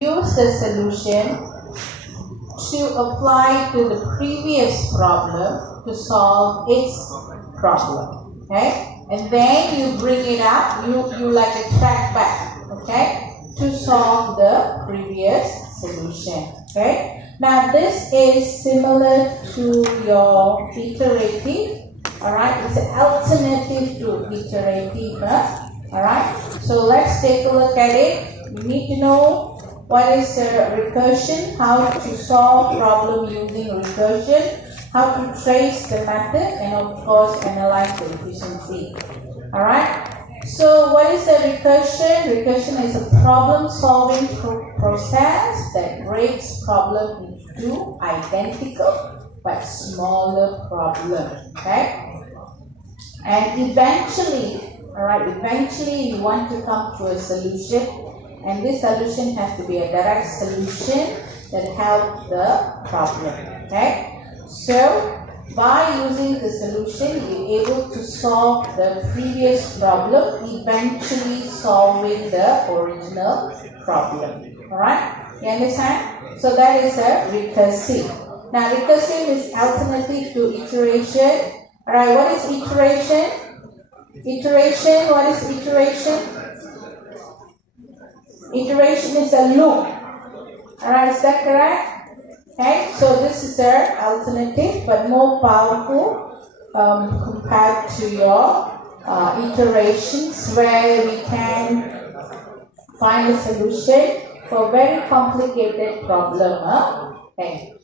use the solution to apply to the previous problem to solve its problem. Okay, and then you bring it up, you like a track back, okay, to solve the previous solution. Okay, now this is similar to your iterative. Alright, it's an alternative to iterative. Alright, so let's take a look at it. You need to know what is recursion, how to solve problem using recursion, how to trace the method, and of course analyze the efficiency. Alright, so what is a recursion? Recursion is a problem solving process that breaks problem into identical but smaller problem. Okay, and eventually, eventually you want to come to a solution, and this solution has to be a direct solution that helps the problem. Okay, so by using the solution, you're able to solve the previous problem, eventually solving the original problem. Alright, you understand? So that is a recursive. Now, recursive is alternative to iteration. Alright, what is iteration? Iteration, what is iteration? Iteration is a loop. Alright, is that correct? Okay, so this is an alternative but more powerful compared to your iterations, where we can find a solution for a very complicated problem. Okay.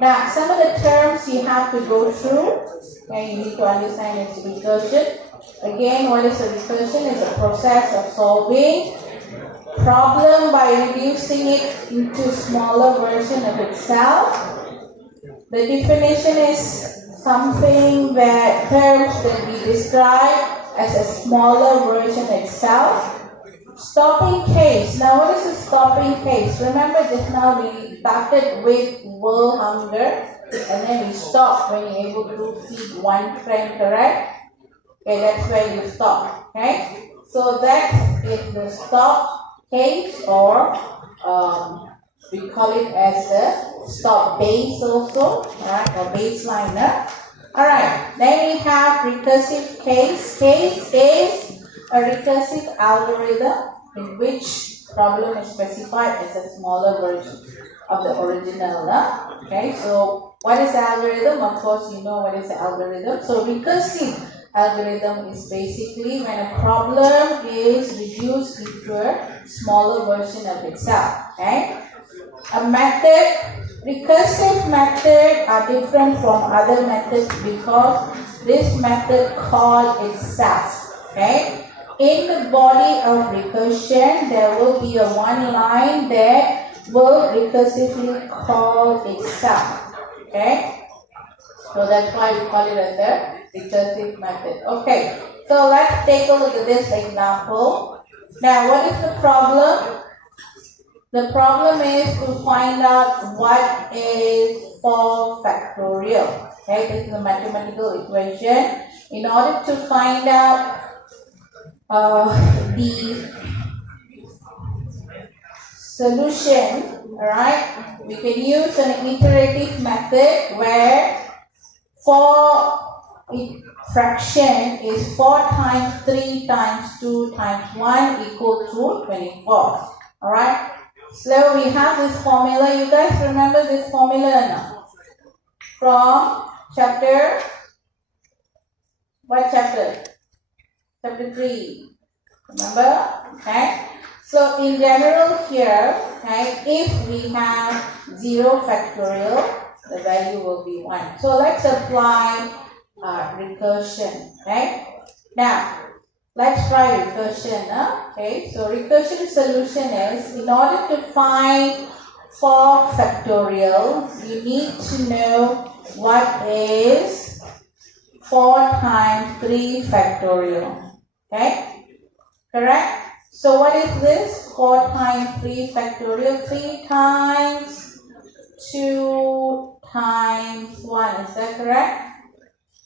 Now, some of the terms you have to go through, and you need to understand its recursion. Again, what is a recursion? It's a process of solving problem by reducing it into smaller version of itself. The definition is something that terms that we describe as a smaller version itself. Stopping case. Now, what is a stopping case? Remember just now we started with world hunger, and then we stopped when you're able to feed one friend, correct? Okay, that's where you stop. Okay, so that is the stop case, or we call it as a stop base also, alright, or baseliner. Alright, then we have recursive case. Case is a recursive algorithm in which problem is specified as a smaller version of the original. Okay, so what is the algorithm? Of course, you know what is the algorithm. So recursive algorithm is basically when a problem is reduced into a smaller version of itself. Okay, a method, recursive method are different from other methods because this method calls itself. Okay, in the body of recursion, there will be a one line that will recursively call itself. Okay, so that's why we call it as the recursive method. Okay, so let's take a look at this example. Now, what is the problem? The problem is to find out what is 4 factorial. Okay, this is a mathematical equation. In order to find out the solution, alright, we can use an iterative method where 4 fraction is 4 times 3 times 2 times 1 equal to 24. Alright, so we have this formula. You guys remember this formula now? From chapter, what chapter? Chapter 3. Remember? Okay. So in general here, okay, if we have 0 factorial, the value will be 1. So let's apply recursion. Okay. Now, let's try recursion. Okay. So recursion solution is, in order to find 4 factorial, you need to know what is 4 times 3 factorial. Okay, correct? So what is this? 4 times 3 factorial. 3 times 2 times 1. Is that correct?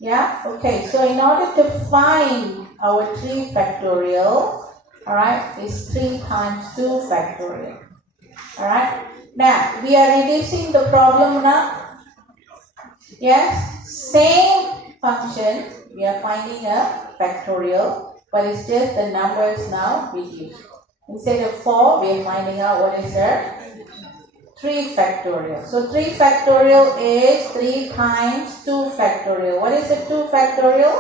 Yeah? Okay, so in order to find our 3 factorial, alright, is 3 times 2 factorial. Alright. Now, we are reducing the problem now. Yes. Same function. We are finding a factorial. But it's just the numbers now reduced. Instead of 4, we are finding out what is there. 3 factorial. So 3 factorial is 3 times 2 factorial. What is the 2 factorial?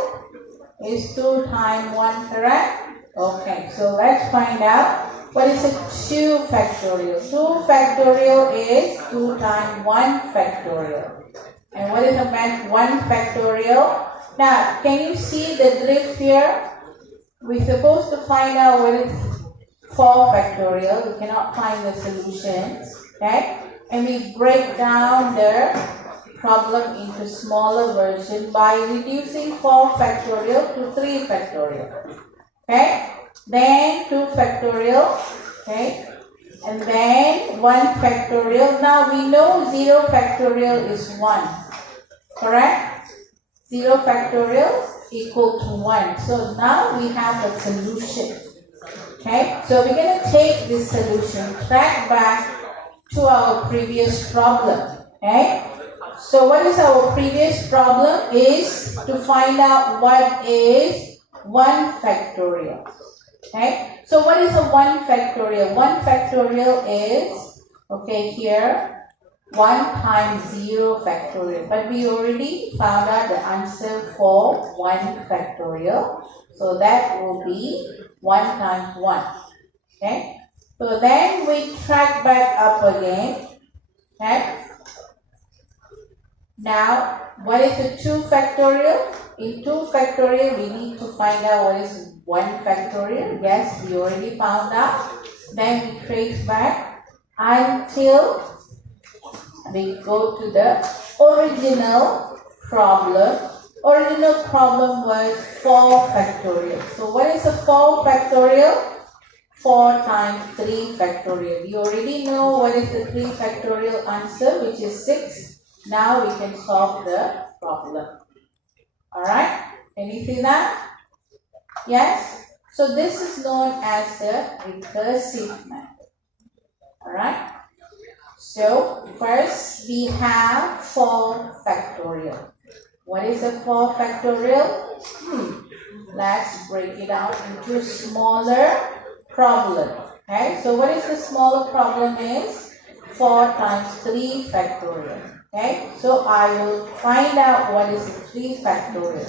Is 2 times 1, correct? Okay, so let's find out what is a 2 factorial. 2 factorial is 2 times 1 factorial. And what is a 1 factorial? Now, can you see the drift here? We're supposed to find out what is 4 factorial. We cannot find the solutions. Okay? And we break down the problem into smaller version by reducing 4 factorial to 3 factorial. Okay? Then 2 factorial. Okay? And then 1 factorial. Now we know 0 factorial is 1. Correct? 0 factorial equal to 1. So now we have a solution. Okay? So we're going to take this solution, track back to our previous problem. Okay? So what is our previous problem? Is to find out what is 1 factorial. Okay? So what is a 1 factorial? 1 factorial is, okay, here, 1 times 0 factorial. But we already found out the answer for 1 factorial. So that will be 1 times 1. Okay? So then we track back up again. Okay? Now, what is the 2 factorial? In 2 factorial, we need to find out what is 1 factorial. Yes, we already found out. Then we trace back until we go to the original problem. Original problem was 4 factorial. So what is a 4 factorial? 4 times 3 factorial. We already know what is the 3 factorial answer, which is 6. Now we can solve the problem. Alright? Can you see that? Yes? So this is known as the recursive method. Alright? So first we have 4 factorial. What is a 4 factorial? Let's break it out into smaller problem. Okay? So what is the smaller problem is? 4 times 3 factorial. Okay, so I will find out what is 3 factorial.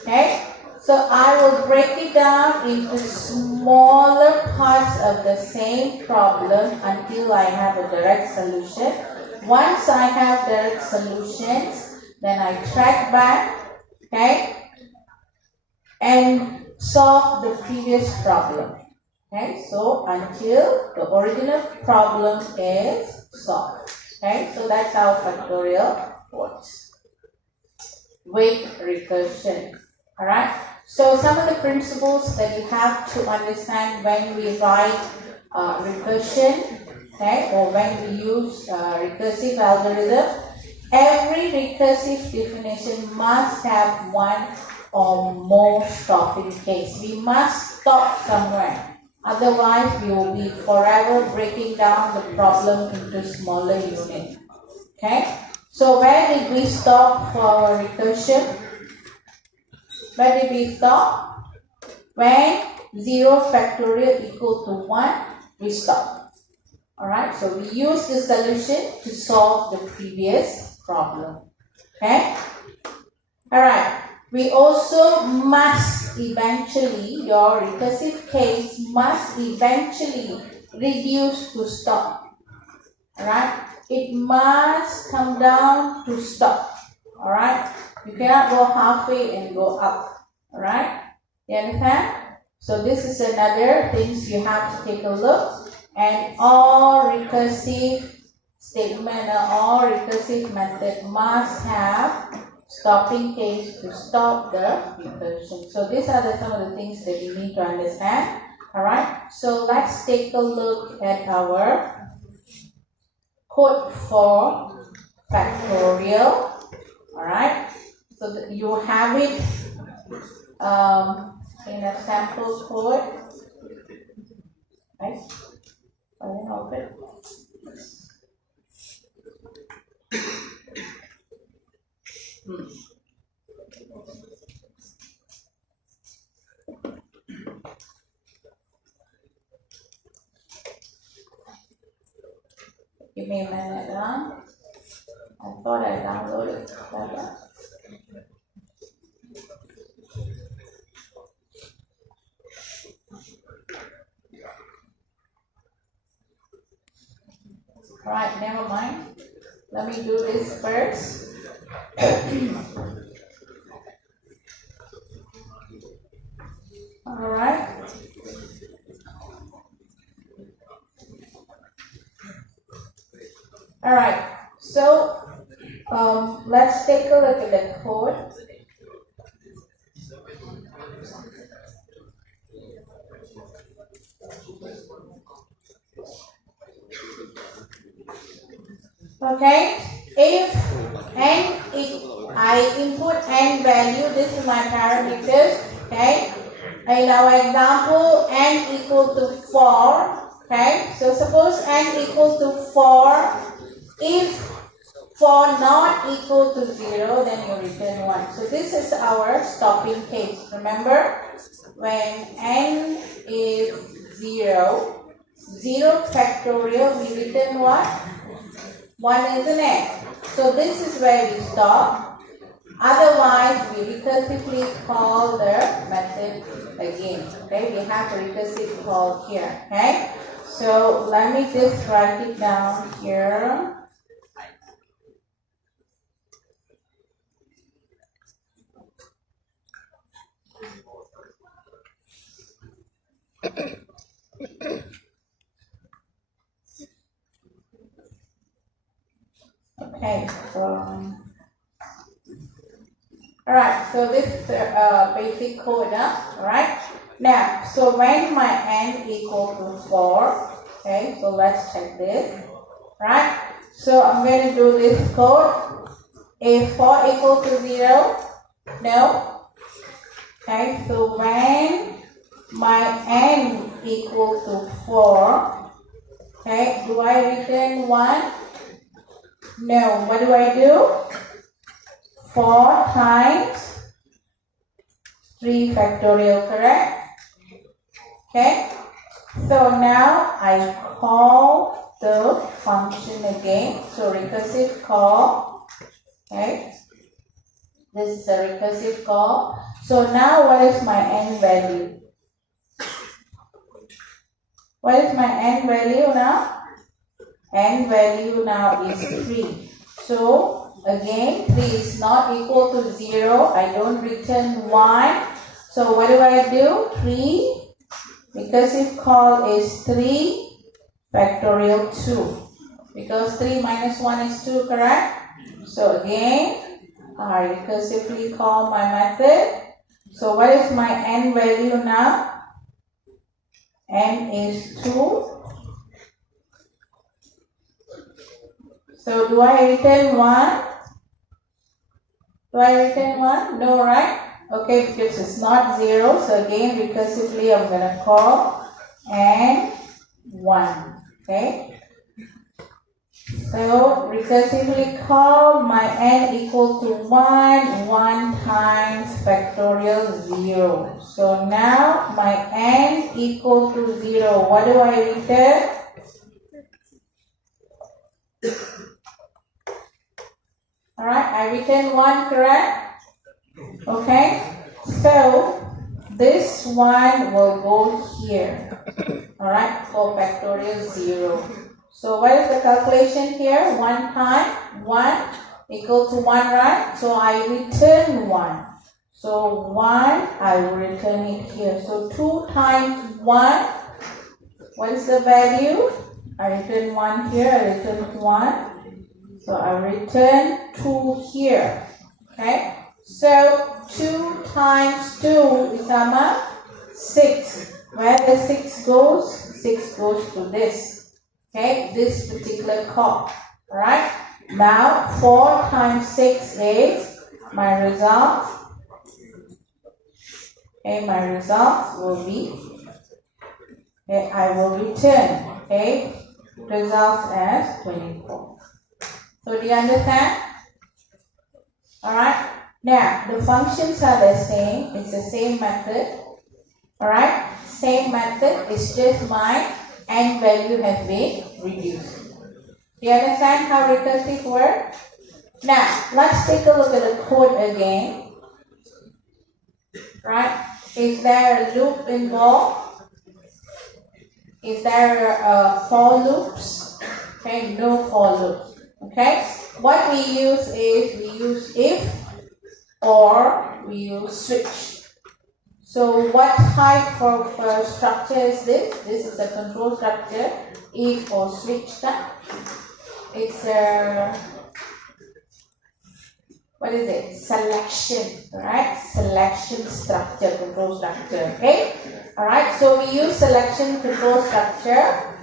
Okay, so I will break it down into smaller parts of the same problem until I have a direct solution. Once I have direct solutions, then I track back, okay, and solve the previous problem. Okay, so until the original problem is solved. Okay, so that's how factorial works with recursion. Alright, so some of the principles that you have to understand when we write recursion, okay, or when we use recursive algorithm. Every recursive definition must have 1 or more stopping case. We must stop somewhere. Otherwise, we will be forever breaking down the problem into smaller units. Okay? So, where did we stop for our recursion? Where did we stop? When 0 factorial equal to 1, we stop. Alright? So, we use the solution to solve the previous problem. Okay? Alright. We also must eventually, your recursive case must eventually reduce to stop. Alright? It must come down to stop. Alright? You cannot go halfway and go up. Alright? You understand? So this is another things you have to take a look. And all recursive statement or all recursive method must have stopping case to stop the recursion. So these are some of the things that you need to understand. Alright, so let's take a look at our code for factorial. Alright, so you have it in a sample code. Right? Give me a minute, huh? I thought I downloaded it. Alright, never mind. Let me do this first. Alright. Alright, so let's take a look at the code. Okay, if I input n value, this is my parameters. Okay, in our example, n equal to 4. Okay, so suppose n equal to 4. If 4 not equal to 0, then you return 1. So this is our stopping case. Remember, when n is 0, 0 factorial, we return what? 1, isn't it? So this is where we stop. Otherwise, we recursively call the method again. Okay, we have a recursive call here. Okay, so let me just write it down here. Okay, alright, so this is the basic code, alright. Now, so when my n equal to 4, okay, so let's check this, right? So I'm going to do this code. Is 4 equal to 0? No. Okay, so when my n equal to 4, okay, do I return 1? No. What do I do? 4 times 3 factorial, correct? Okay. So now I call the function again. So recursive call. Okay. This is a recursive call. So now what is my n value? What is my n value now? N value now is 3. So again, 3 is not equal to 0. I don't return 1. So what do I do? 3. Recursive call is 3 factorial 2. Because 3 minus 1 is 2, correct? So again, I recursively call my method. So what is my n value now? N is 2. So do I return 1? Do I return 1? No, right? Okay, because it's not 0. So again, recursively, I'm going to call n 1. Okay. So recursively call my n equal to 1. 1 times factorial 0. So now my n equal to 0. What do I return? Alright, I return 1, correct? Okay, so this one will go here. Alright, 4 factorial 0. So what is the calculation here? 1 time 1 equal to 1, right? So I return 1. So 1, I will return it here. So 2 times 1, what is the value? I return 1 here, I return 1. So I return 2 here. Okay. So 2 times 2 is how much? 6. Where the 6 goes? 6 goes to this. Okay. This particular call. Alright. Now 4 times 6 is my result. Okay. My result will be, okay, I will return, okay, results as 24. So do you understand? Alright. Now the functions are the same. It's the same method. Alright. Same method. It's just my n value has been reduced. Do you understand how recursive works? Now, let's take a look at the code again. Right? Is there a loop involved? Is there for loops? Okay, no for loops. Okay, what we use is we use if or we use switch. So what type of structure is this? This is a control structure, if or switch type. It's a, what is it? Selection, right? Selection structure, control structure, okay? Alright, so we use selection control structure,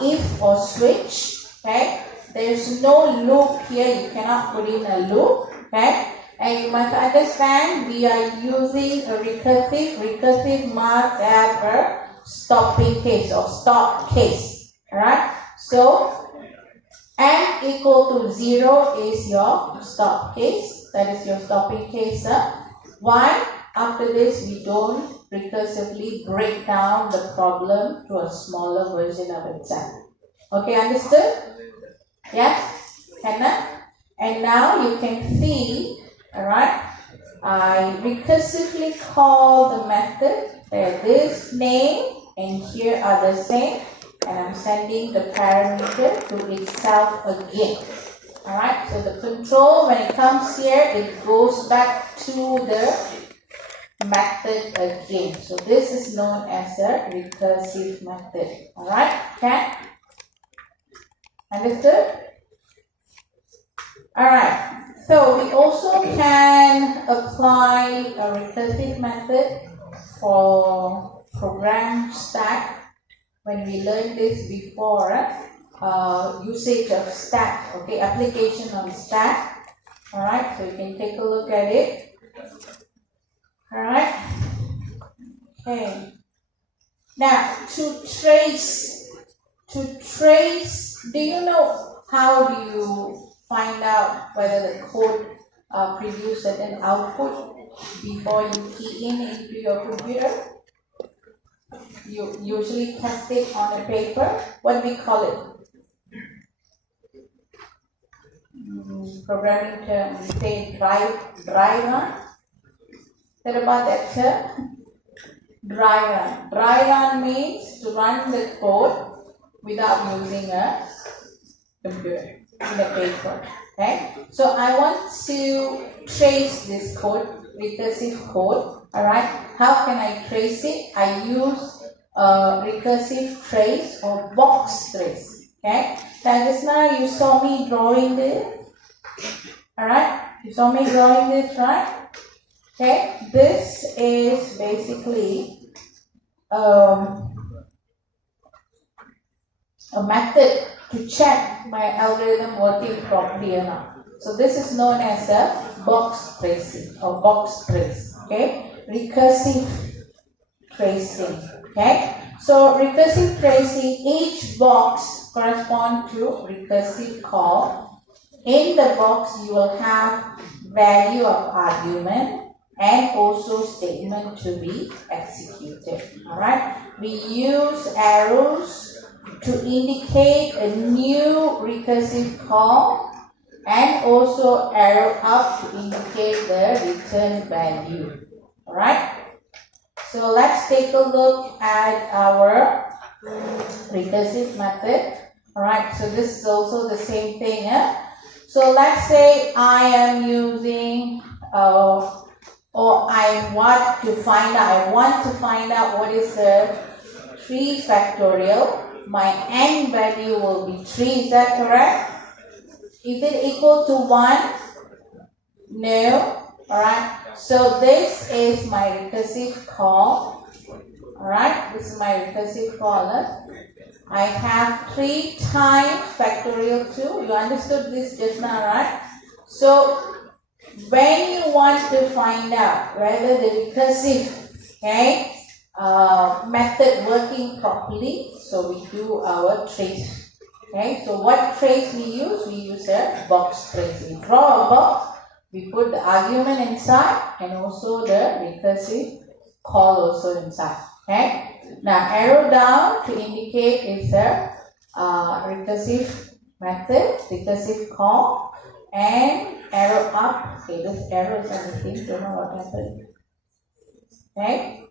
if or switch, okay? There's no loop here, you cannot put in a loop, okay? And you must understand we are using a recursive must have a stopping case or stop case, alright? So, n equal to 0 is your stop case, that is your stopping case. Why? After this, we don't recursively break down the problem to a smaller version of itself. Okay, understood? Yes? Hannah? And now you can see, alright, I recursively call the method, this name and here are the same, and I'm sending the parameter to itself again. Alright, so the control, when it comes here, it goes back to the method again. So this is known as a recursive method. Alright, okay? Understood? Alright, so we also can apply a recursive method for program stack. When we learned this before, usage of stack, okay, application on stack. Alright, so you can take a look at it. Alright, okay. Now, to trace, do you know how do you find out whether the code produces an output before you key in into your computer? You usually test it on a paper. What do we call it? Programming term, we say dry run. What about that term? Dry run. Dry run means to run the code without using a computer in a paper. Okay? So I want to trace this code, recursive code. Alright, how can I trace it? I use recursive trace or box trace. Okay, now just now you saw me drawing this. Alright, you saw me drawing this, right? Okay, this is basically a method to check my algorithm working properly or not. So this is known as a box tracing or box trace. Okay, recursive tracing. Okay, so recursive tracing, each box corresponds to recursive call. In the box, you will have value of argument and also statement to be executed. Alright, we use arrows to indicate a new recursive call and also arrow up to indicate the return value. Alright. So let's take a look at our recursive method. Alright, so this is also the same thing. So let's say I am using or I want to find out what is the 3 factorial. My n value will be 3, is that correct? Is it equal to 1? No. Alright, so this is my recursive call. Alright, this is my recursive call. I have 3 times factorial 2. You understood this just now, right? So when you want to find out whether the recursive method working properly, so we do our trace. Okay, so what trace we use? We use a box trace. We draw a box, we put the argument inside and also the recursive call also inside. Okay, now arrow down to indicate is a recursive method, recursive call, and arrow up. Okay, this arrow is on the thing, don't know what happened. Okay.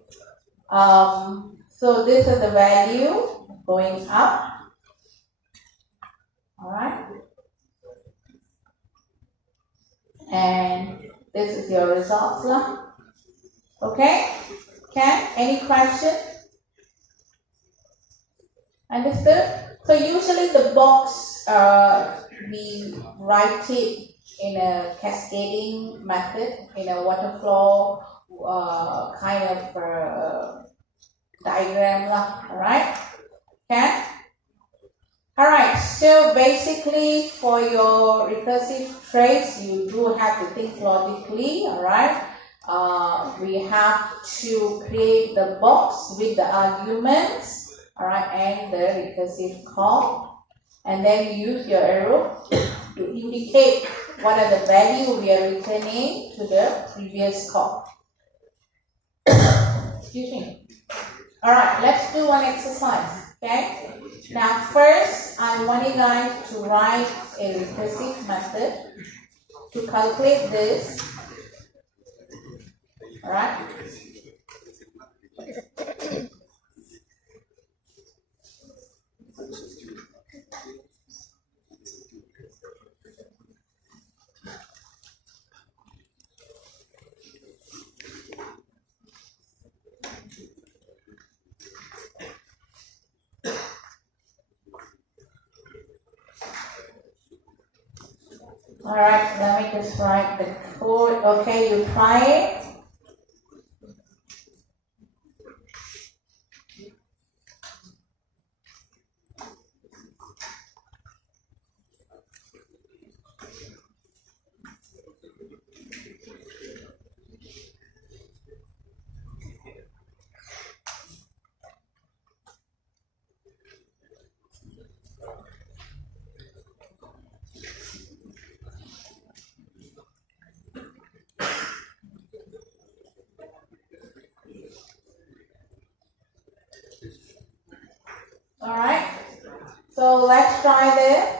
So this is the value going up. Alright. And this is your results lah. Okay? Any question? Understood? So usually the box we write it in a cascading method, in a waterfall kind of diagram lah. Alright? Okay? Alright, so basically for your recursive trace, you do have to think logically, alright? We have to create the box with the arguments, alright, and the recursive call. And then use your arrow to indicate what are the value we are returning to the previous call. Excuse me. Alright, let's do one exercise, okay? Now first, I want you guys to write a recursive method to calculate this. Alright? Alright, let me just write the code. Okay, you try it. Alright, so let's try this.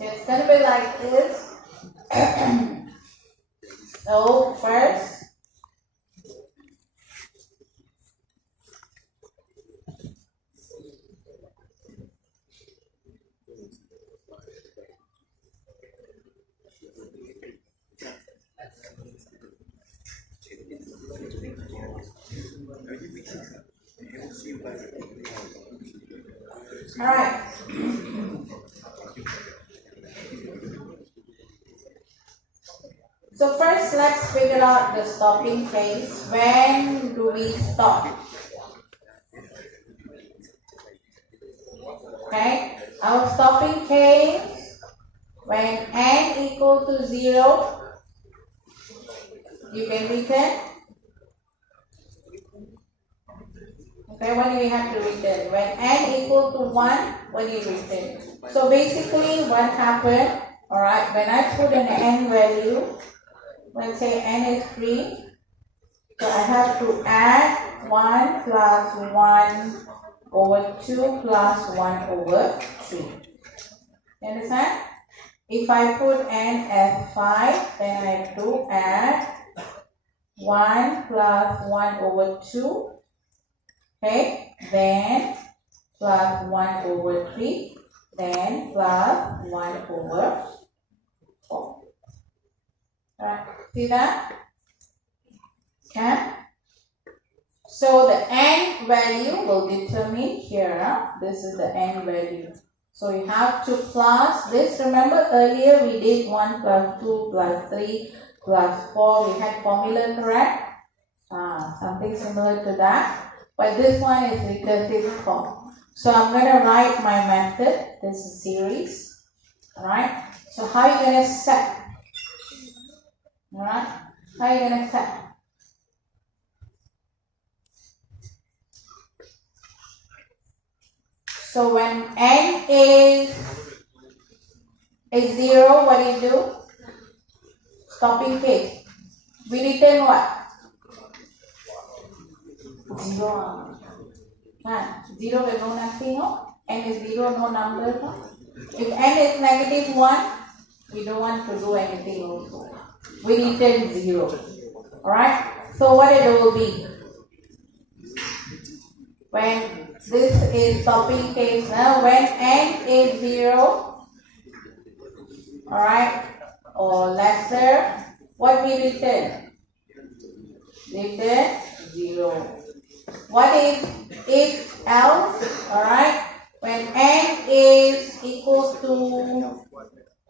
It's going to be like this. So first, all right. So first, let's figure out the stopping case. When do we stop? Okay, our stopping case, when n equal to 0, you can return. Okay, what do we have to return? When n equal to 1, what do you return? So basically what happened, alright, when I put an n value, let's say n is 3. So I have to add 1 plus 1 over 2 plus 1 over 3. You understand? If I put n as 5, then I have to add 1 plus 1 over 2. Okay, then plus 1 over 3, then plus 1 over 4. Alright, see that? Okay. So the n value will determine here. This is the n value. So you have to plus this. Remember earlier we did 1 plus 2 plus 3 plus 4. We had formula, correct? Something similar to that. But this one is recursive form. So I'm going to write my method. This is series. Alright. So how are you going to set? Alright. How are you going to set? So when n is 0, what do you do? Stopping case. We return what? 0. 0 is no nothing, no? N is 0, no number, no? If n is negative 1, we don't want to do anything also. We return 0. Alright? So what it will be? When this is stopping case, when n is 0, alright, or lesser, what we return? Return 0. What if else? Alright, when n is equal to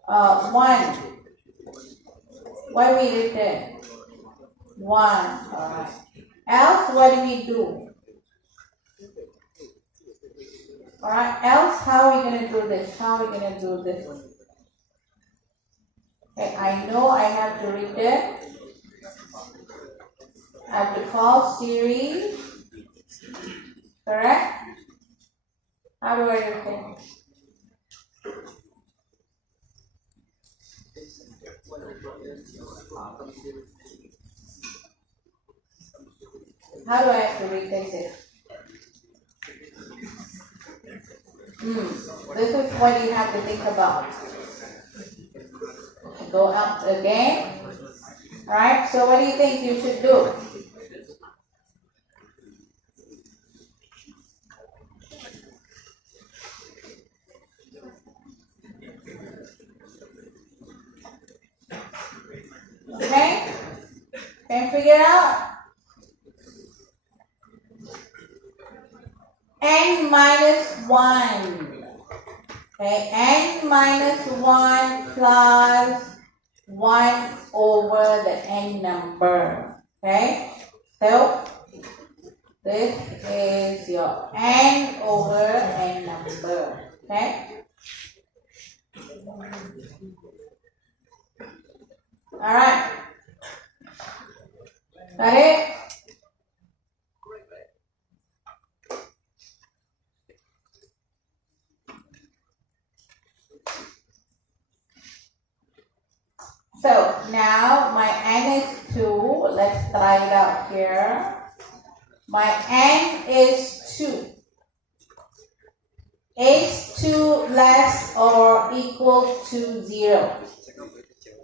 1, what we return? 1. Alright. Else, what do we do? Alright, else how are we going to do this? How are we going to do this? Okay, I know I have to return. I have to call series. Correct? How do I return? How do I have to return this? This is what you have to think about. Go up again. Alright, so what do you think you should do? Okay? Can you figure out? N minus 1. Okay, n minus 1 plus 1 over the n number. Okay, so this is your n over n number. Okay. Alright. Got it? So now my n is 2. Let's try it out here. My n is 2. Is 2 less or equal to 0?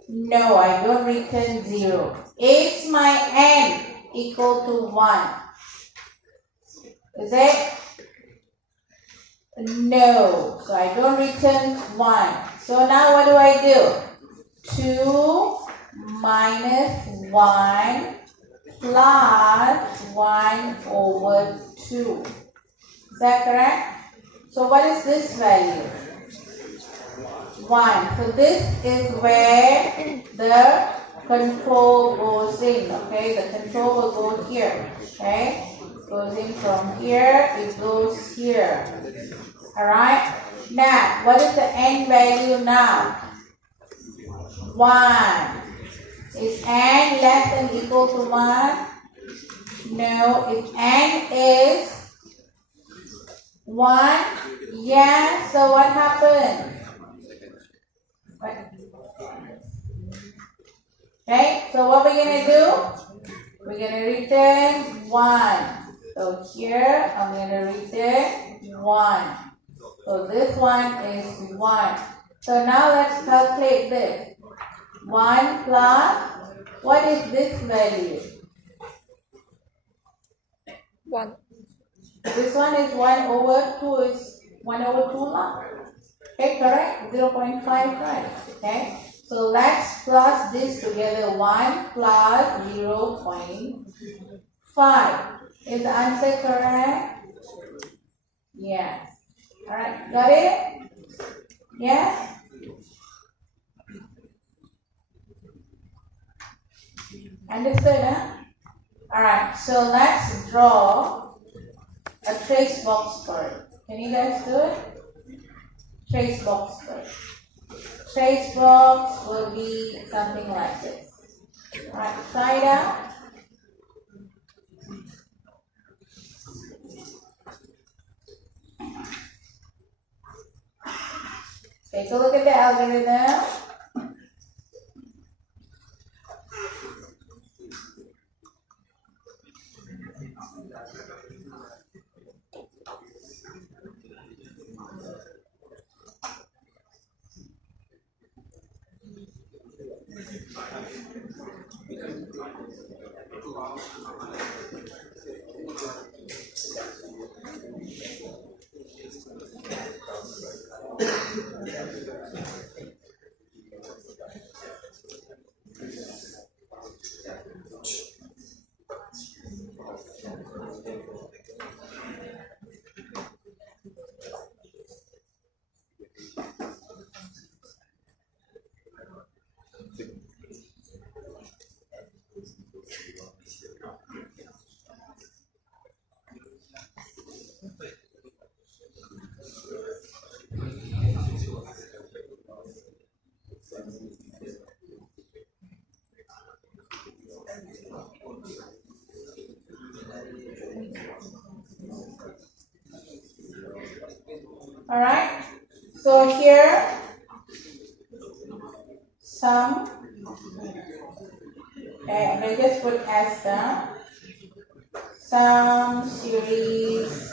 No, I don't return 0. Is my n equal to 1? Is it? No, so I don't return 1. So now what do I do? 2 minus 1 plus 1 over 2. Is that correct? So what is this value? 1. So this is where the control goes in. Okay, the control will go here. Okay, it goes in from here, it goes here. Alright, now what is the n value now? 1. Is n less than equal to 1? No. If n is 1, yeah, so what happened? Okay, Okay, so what we're going to do? We're going to return 1. So here I'm going to return 1. So this one is 1. So now let's calculate this. 1 plus, what is this value? 1. This one is 1 over 2 is 1 over 2 now. Okay, correct? 0.55. Okay. So let's plus this together. 1 plus 0.5. Is the answer correct? Yes. Alright, got it? Yes? Understood, huh? Alright, so let's draw a trace box for it. Can you guys do it? Trace box for it. Trace box will be something like this. Alright, try it out. Take a look at the algorithm. Alright, so here some, okay, I'm going to just put as some series,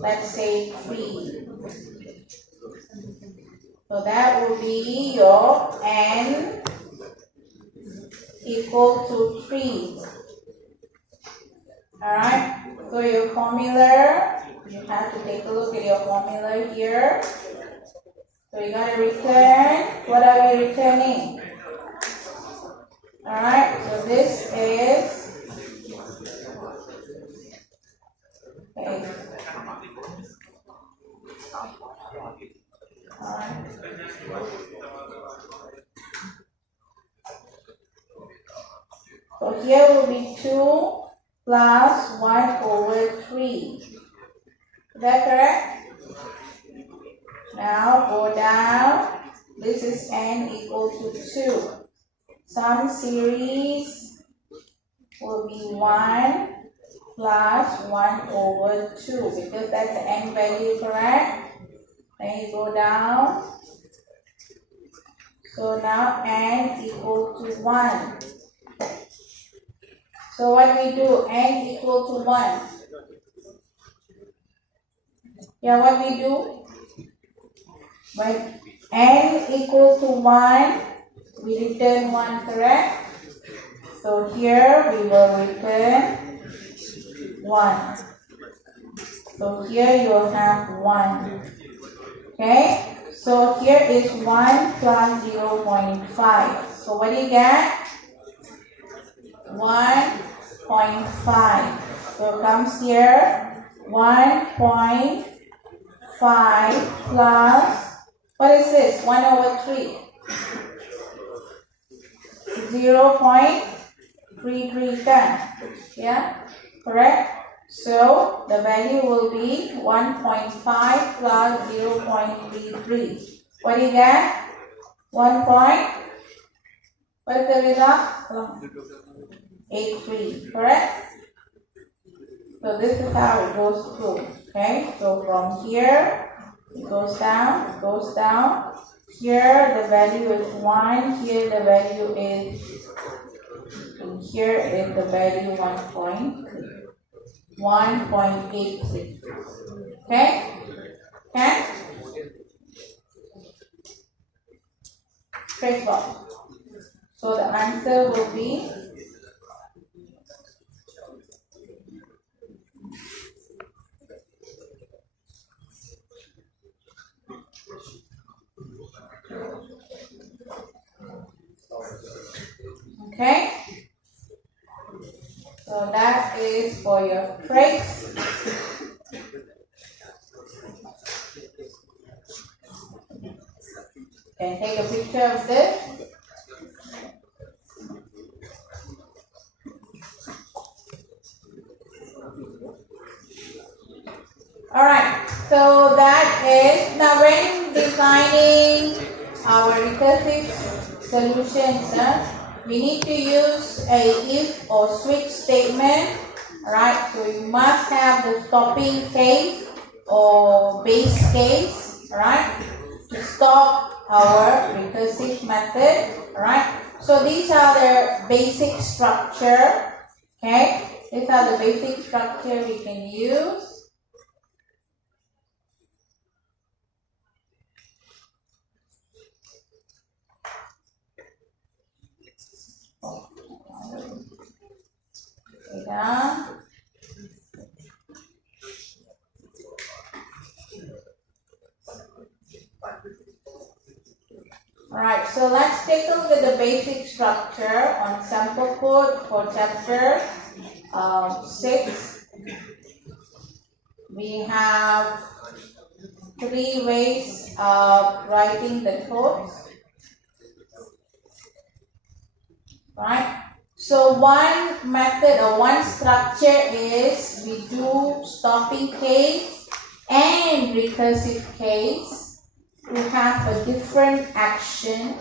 let's say 3. So that will be your n equal to 3. Alright, so your formula, you have to take a look at your formula here. So you got to return, what are we returning? Alright, so this is, okay. So here will be 2 plus 1 over 3. Is that correct? Now go down. This is n equal to 2. Some series will be 1 plus 1 over 2 because that's the n value, correct? Then you go down. So now n equal to 1. So what we do? N equal to 1. Yeah, what we do? When n equal to 1, we return 1, correct? So here we will return 1. So here you will have 1. Okay? So here is 1 plus 0.5. So what do you get? 1.5. So it comes here 1.5 plus, what is this? 1 over 3. 0.337. Yeah? Correct? So the value will be 1.5 plus 0.33. What do you get? 1 point. What is the result? 83. Correct? So this is how it goes through. Okay? So from here, it goes down, Here the value is 1, here the value is, and here is the value 1.83. Okay? Okay? Straightforward. So the answer will be okay. So that is for your traits. Can take a picture of this. Alright, so that is, now when designing our recursive solutions, we need to use a if or switch statement. Alright, so you must have the stopping case or base case, alright, to stop our recursive method. Alright, so these are the basic structure. Okay, these are the basic structure we can use. Yeah. Alright, so let's take a look at the basic structure on sample code for chapter 6. We have 3 ways of writing the code. Right? So one method or one structure is we do stopping case and recursive case. We have a different action.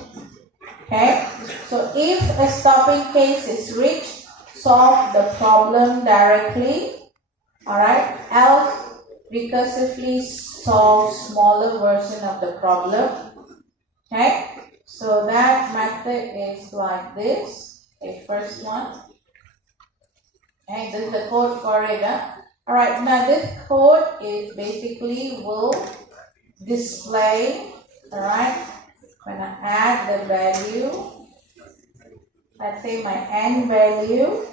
Okay? So if a stopping case is reached, solve the problem directly. Alright? Else recursively solve smaller version of the problem. Okay? So that method is like this. Okay, first one. Okay, this is the code for it. Alright, now this code is basically will display. Alright, when I add the value, let's say my n value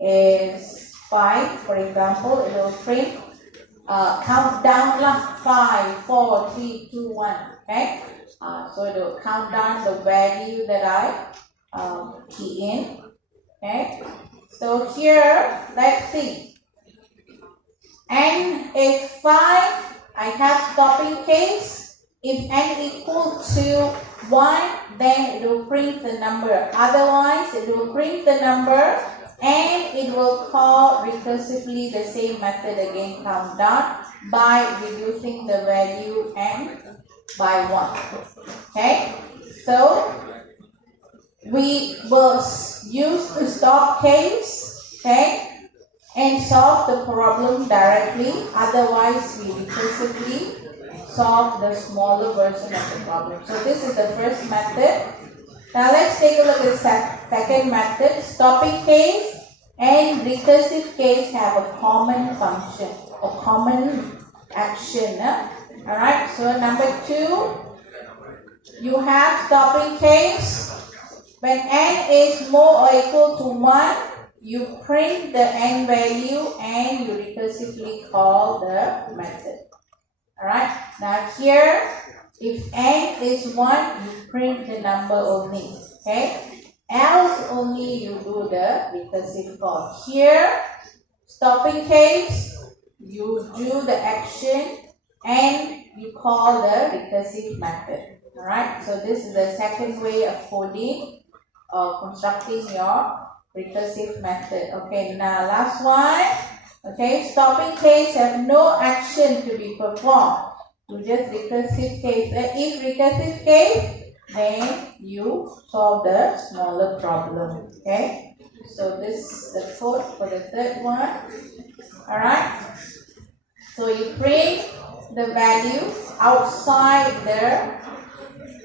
is 5, for example, it will print count down 5, 4, 3, 2, 1. Okay, so it will count down the value that I key in. Okay, so here let's see, n is 5. I have stopping case. If n equal to 1, then it will print the number. Otherwise, it will print the number and it will call recursively the same method again, count down, by reducing the value n by 1. Okay, so we will use the stop case, okay, and solve the problem directly. Otherwise, we recursively solve the smaller version of the problem. So this is the first method. Now let's take a look at the second method. Stopping case and recursive case have a common function or common action. Alright, so number 2, you have stopping case. When n is more or equal to 1, you print the n value and you recursively call the method. Alright, now here, if n is 1, you print the number only. Okay, else only you do the recursive call. Here, stopping case, you do the action and you call the recursive method. Alright, so this is the second way of coding or constructing your recursive method. Okay, now last one. Okay, stopping case have no action to be performed. You just recursive case. If recursive case, then you solve the smaller problem. Okay, so this is the code for the third one. Alright, so you print the value outside the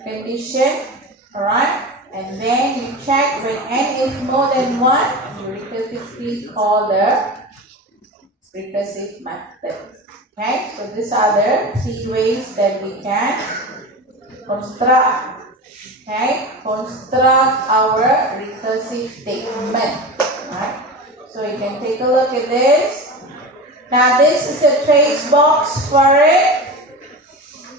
condition, alright, and then you check when n is more than 1, you recursively call the recursive method. Okay, so these are the 3 ways that we can construct our recursive statement. Right? So you can take a look at this. Now this is a trace box for it.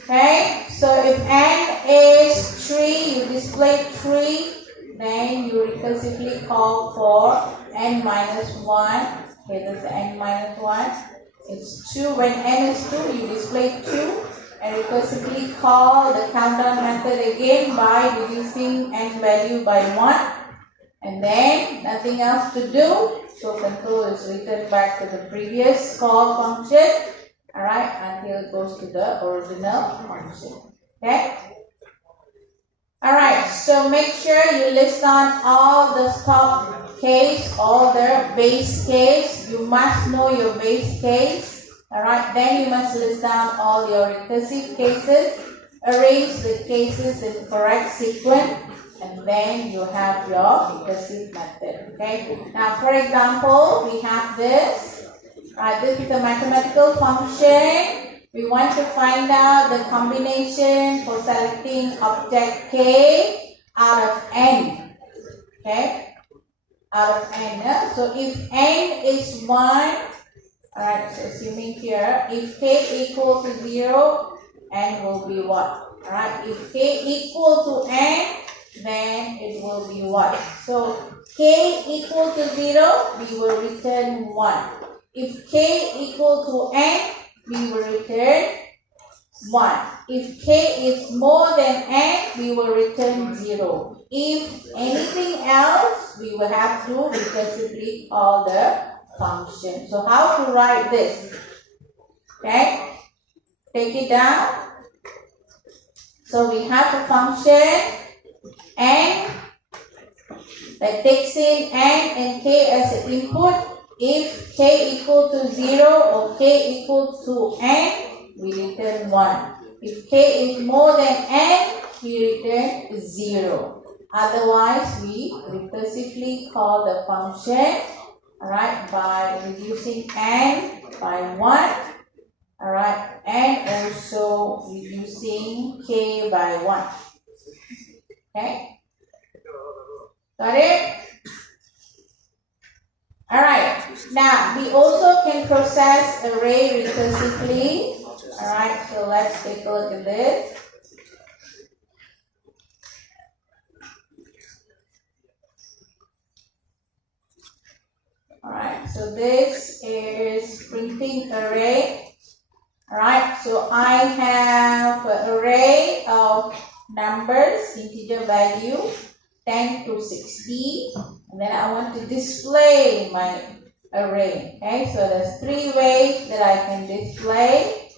Okay, so if n is 3, you display 3, then you recursively call for n minus 1. Okay, that's n minus 1. It's 2. When n is 2, you display 2 and recursively call the countdown method again by reducing n value by 1. And then nothing else to do. So control is returned back to the previous call function. Alright, until it goes to the original function. Okay? Alright, so make sure you list down all the stop case, all the base case. You must know your base case. Alright, then you must list down all your recursive cases. Arrange the cases in correct sequence. And then you have your recursive method. Okay? Now, for example, we have this. This is a mathematical function. We want to find out the combination for selecting object k out of n. Okay? Out of n. So if n is 1, alright, so assuming here, if k equal to 0, n will be what? Alright, if k equal to n, then it will be what? So k equal to 0, we will return 1. If k equal to n, we will return 1. If k is more than n, we will return 0. If anything else, we will have to recursively call the function. So how to write this? Okay, take it down. So we have a function n that takes in n and k as an input. If k equal to 0 or k equal to n, we return 1. If k is more than n, we return 0. Otherwise, we recursively call the function, alright, by reducing n by 1, alright, and also reducing k by 1. Okay? Got it? Alright, now we also can process array recursively. Alright, so let's take a look at this. Alright, so this is printing array. Alright, so I have an array of numbers, integer value 10 to 60. And then I want to display my array. Okay, so there's 3 ways that I can display.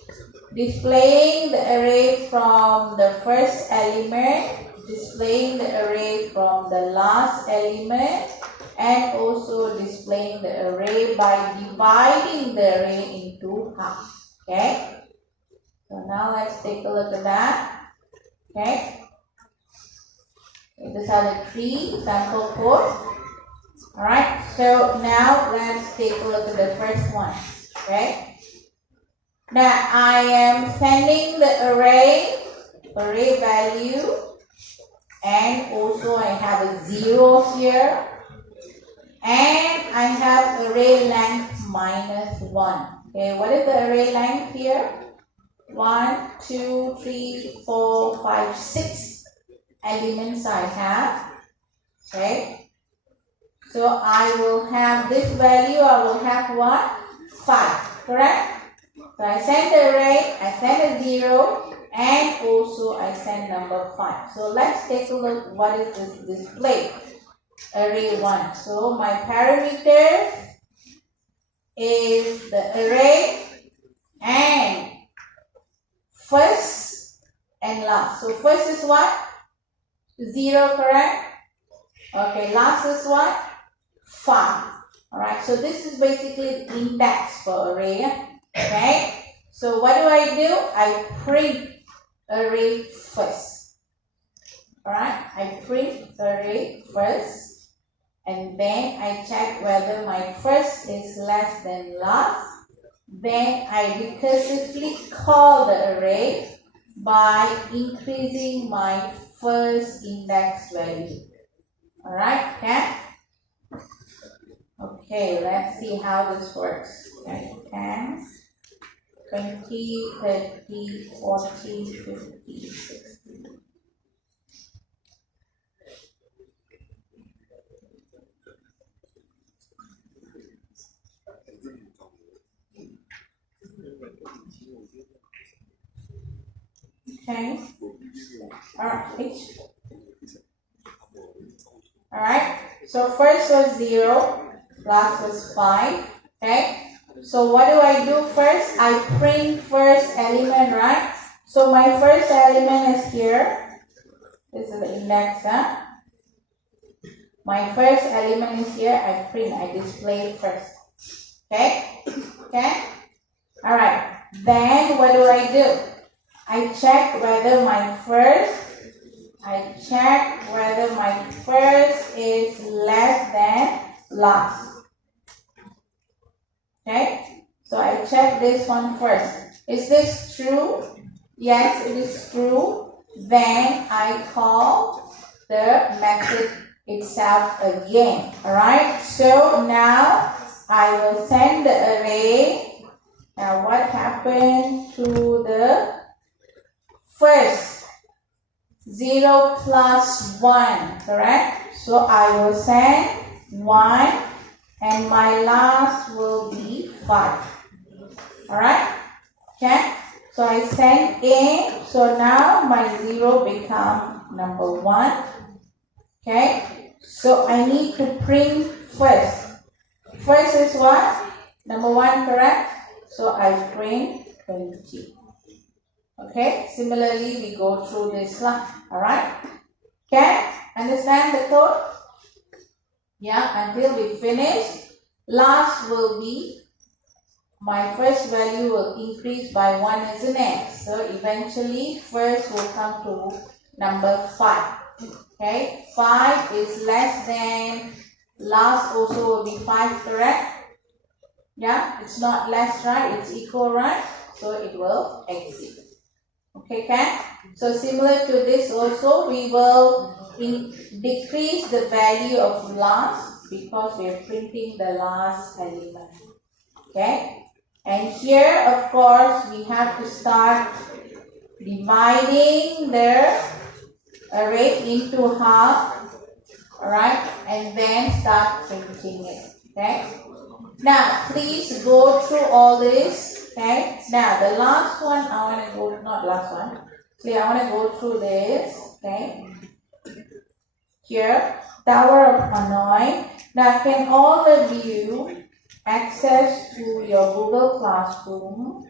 Displaying the array from the first element, displaying the array from the last element, and also displaying the array by dividing the array into half. Okay, so now let's take a look at that. Okay, these are the 3 sample codes. Alright, so now let's take a look at the first one. Okay, now I am sending the array value, and also I have a 0 here, and I have array length minus 1. Okay, what is the array length here? 1, 2, 3, 4, 5, 6 elements I have. Okay, so I will have this value, I will have what? 5, correct? So I send the array, I send a 0, and also I send number 5. So let's take a look what is this display. Array 1. So my parameter is the array and first and last. So first is what? 0, correct? Okay, last is what? 5. Alright, so this is basically the index for array. Okay, so what do? I print array first. Alright, I print array first, and then I check whether my first is less than last. Then I recursively call the array by increasing my first index value. Alright, okay? Okay, let's see how this works. Okay, 10, 20, 30, 40, 50, 60. Okay. Alright. So first was 0, last was 5. Okay. So what do I do first? I print first element, right? So my first element is here. This is the index, huh? My first element is here. I print, I display it first. Okay? Okay? Alright. Then what do? I check whether my first is less than last. Okay? So I check this one first. Is this true? Yes, it is true. Then I call the method itself again. Alright? So now I will send the array. Now what happened to the first? 0 plus 1, correct? So I will send 1 and my last will be 5. Alright? Okay? So I send in. So now my 0 become number 1. Okay? So I need to print first. First is what? Number 1, correct? So I print 20. Okay, similarly we go through this line. Alright? Okay, understand the code? Yeah, until we finish. Last will be, my first value will increase by 1, isn't it? So eventually first will come to number 5. Okay, 5 is less than, last also will be 5, correct? Yeah, it's not less, right? It's equal, right? So it will exceed. Okay, so similar to this also, we will decrease the value of last because we are printing the last element. Okay, and here of course we have to start dividing the array into half. Alright, and then start printing it. Okay, now please go through all this. Okay, now the last one I want to go, not last one. See, I want to go through this. Okay, here, Tower of Hanoi. Now, can all of you access to your Google Classroom?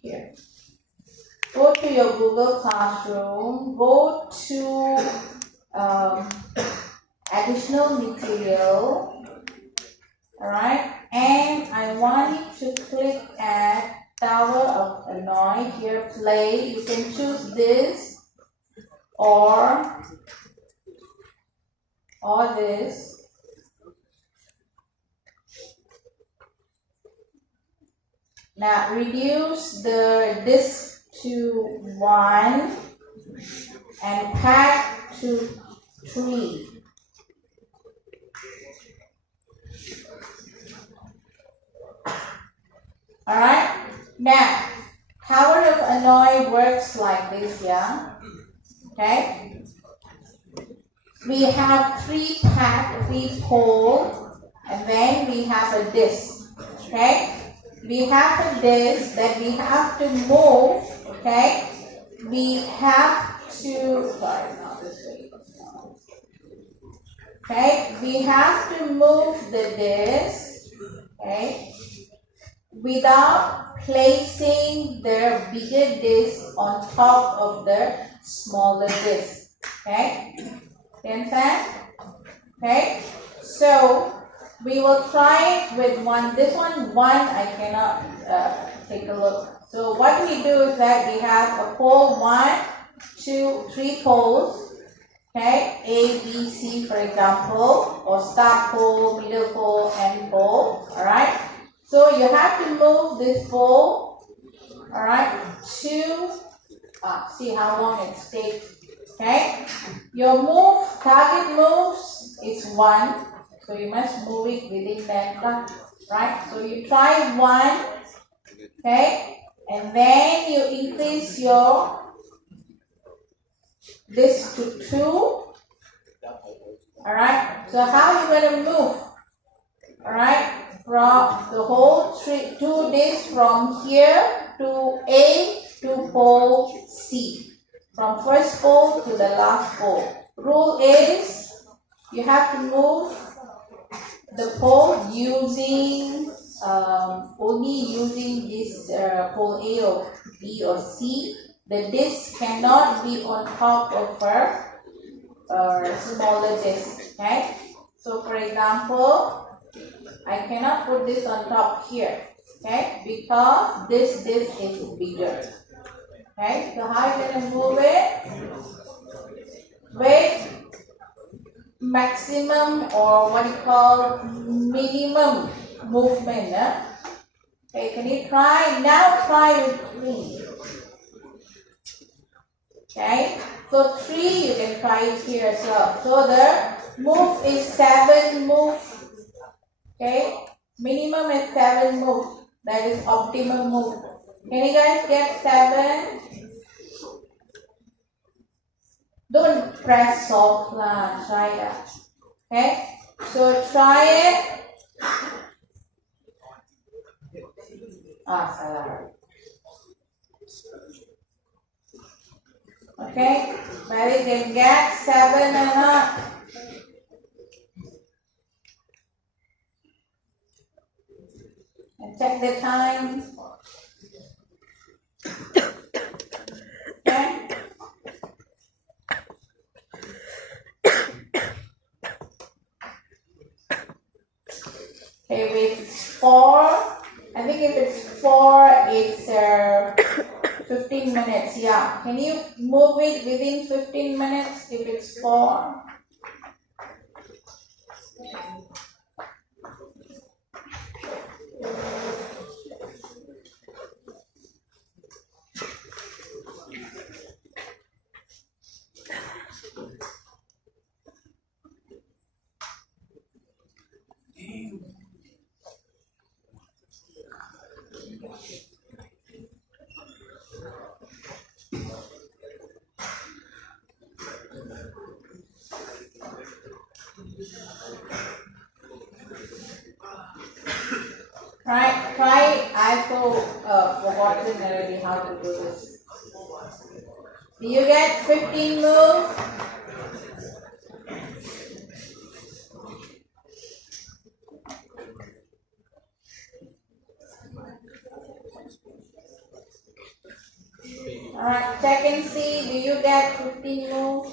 Here, go to your Google Classroom. Go to additional material, alright, and I want you to click at Tower of Hanoi. Here, play. You can choose this or this. Now reduce the disk to 1 and pack to 3. Alright, now Tower of Hanoi works like this, yeah. Okay, we have 3 pack, 3 hold, and then we have a disk. Okay, we have a disk that we have to move. Okay, we have to, sorry, not this way. Okay, we have to move the disk, okay, without placing the bigger disk on top of the smaller disk. Okay, you understand? Okay, so we will try it with one. This one I cannot take a look. So what we do is that we have a pole 1, 2, 3 poles. Okay, A, B, C for example, or start pole, middle pole, end pole. Alright. So you have to move this pole, alright, to see how long it takes. Okay. Your target moves is 1. So you must move it within that, right? So you try 1, okay, and then you increase this to 2. Alright, so how you going to move? Alright, from the whole do this from here to A to pole C. From first pole to the last pole. Rule is you have to move the pole using only using this pole A or B or C. The disc cannot be on top of a smaller disc. Okay. So for example, I cannot put this on top here. Okay, because this disc is bigger. Okay, so how are you going to move it? With maximum or what you call minimum movement. Okay, can you try? Now try with 3. Okay, so 3 you can try it here as well. So the move is 7 move. Okay, minimum is 7 move. That is optimum move. Can you guys get 7? Don't press soft lah. Try that. Okay, so try it. Salah. Okay, maybe can get 7 and up. And check the time. Okay. Okay, if it's 4, I think if it's 4, it's 15 minutes. Yeah, can you move it within 15 minutes if it's 4? Try. I forgotten already how to do this. Do you get 15 moves? Alright, check and see. Do you get 15 moves?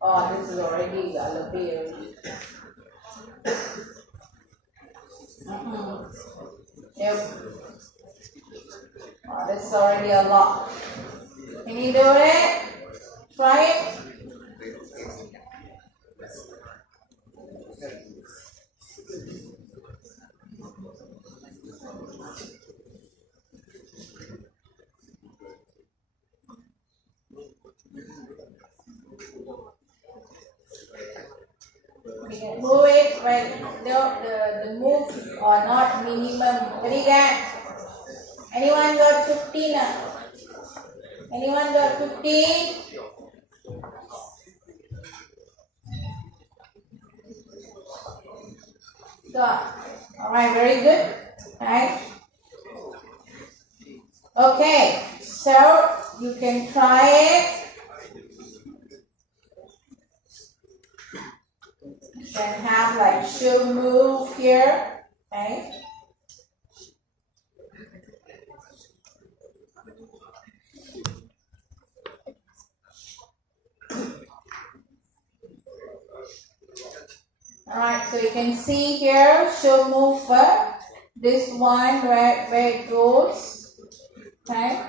Oh, this is already a little bit. Yep. Oh, this is already a lot. Can you do it? Try it. We can move it when the moves are not minimum. Very good. Anyone got 15? Anyone got 15? So, alright, very good. Right? Okay, so you can try it. You can have like should move here. Okay. Alright, so you can see here, show mover, this one where it goes, okay.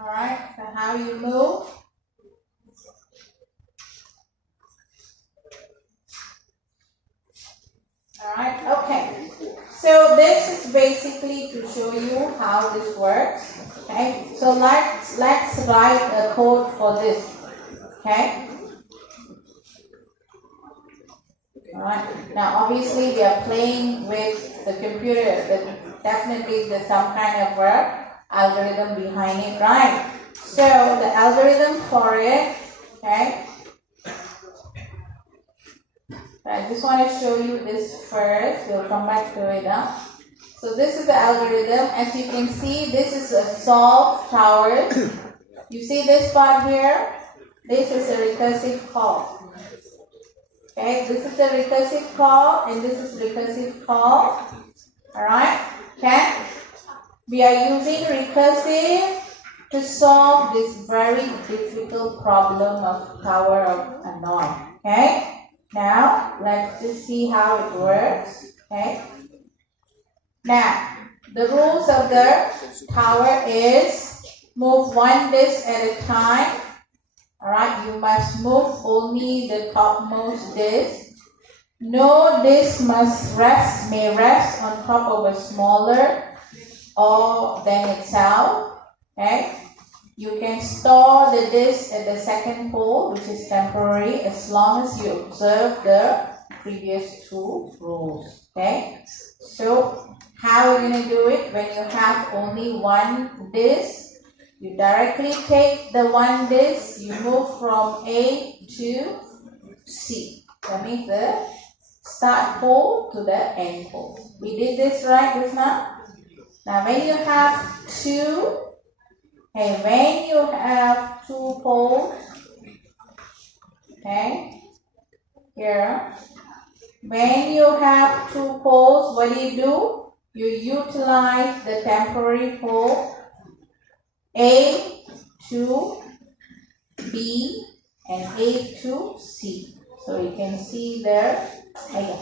Alright, so how you move. Alright, okay. So this is basically to show you how this works. Okay, so let's write a code for this. Okay. Alright. Now obviously we are playing with the computer. Definitely there's some kind of algorithm behind it, right? So the algorithm for it, okay. I just want to show you this first. We'll come back to it now. So this is the algorithm. As you can see, this is a solve towers. You see this part here? This is a recursive call. Okay, this is a recursive call and this is recursive call. Alright? Okay? We are using recursive to solve this very difficult problem of tower of unknown. Okay? Now, let's just see how it works. Okay. Now, the rules of the tower is move one disk at a time. Alright, you must move only the topmost disk. No disk may rest on top of a smaller or than itself. Okay. You can store the disk at the second pole, which is temporary, as long as you observe the previous two rules. Okay. So how are you going to do it? When you have only one disk, you directly take the one disk, you move from A to C. That means the start pole to the end pole. We did this right just now? Now when you have two poles, okay, here, when you have two poles, what do? You utilize the temporary pole A to B and A to C. So you can see there again.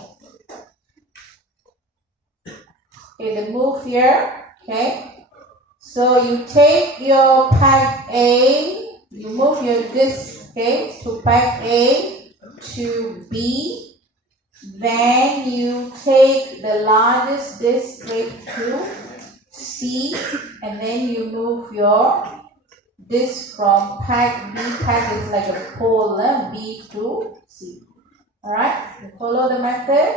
Okay, the move here, okay. So you take your pack A, you move your disk, okay, to pack A to B. Then you take the largest disk straight to C, and then you move your disk from pack B. Pack is like a pole, B to C. Alright, you follow the method?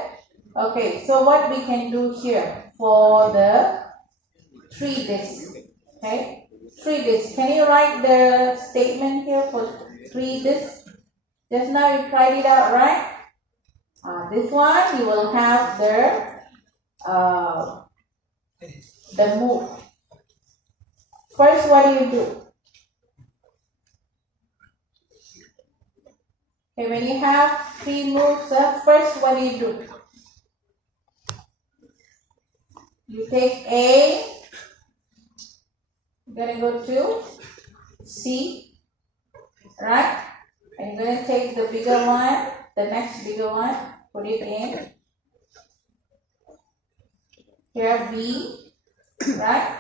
Okay, so what we can do here for the 3 disks? Okay, 3 disks. Can you write the statement here for 3 disks? Just now you tried it out, right? This one you will have the move. First, what do? Okay, when you have 3 moves, first what do? You take A, you're going to go to C, right? And you're going to take the bigger one, the next bigger one, put it in. Here B, right?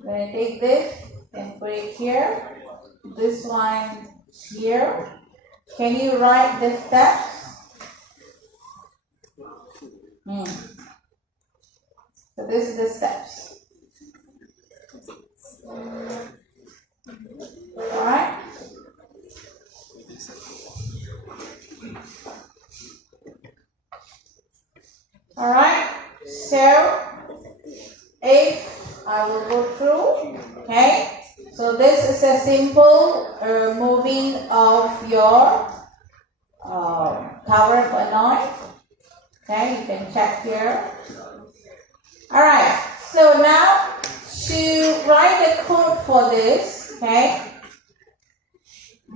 I'm going to take this and put it here. This one here. Can you write the steps? So this is the steps. Alright? Alright, so if I will go through, okay, so this is a simple moving of your tower of unknown. Okay, you can check here. Alright, so now to write a code for this, okay,